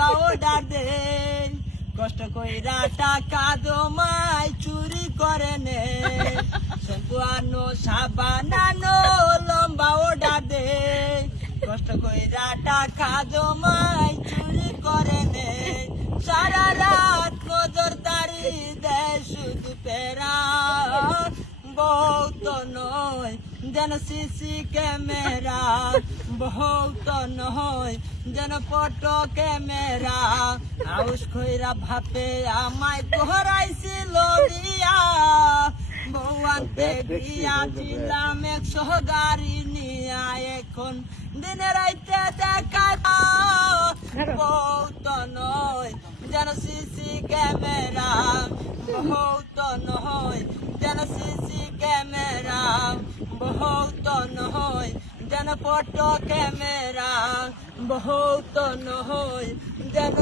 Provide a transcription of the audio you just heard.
লম্বা অর্ডার দেই কষ্ট কইরা টাকা জমাই চুরি করে নে শ্যাম্পু আনো সাবান আনো লম্বা অর্ডার দেই কষ্ট কইরা টাকা জমাই চুরি করে নে সারা রাত নজরদারি দেয় শুধু পেরা বহুত নয় যেন সিসি ক্যামেরা বহুত নয় যেন ফটো ক্যামেরা আউস খইরা ভাবে আমায় ঘরাইছিল দিয়া বউ আনতে গিয়াছিলাম 100 গাড়ি নিয়া এখন দিনে রাইতে দেখা বহুত নয় যেন সিসি ক্যামেরা বহুত নয় যেন সিসি ক্যামেরা বহুত নয় যেন ফটো ক্যামেরা বহুত নয় যেন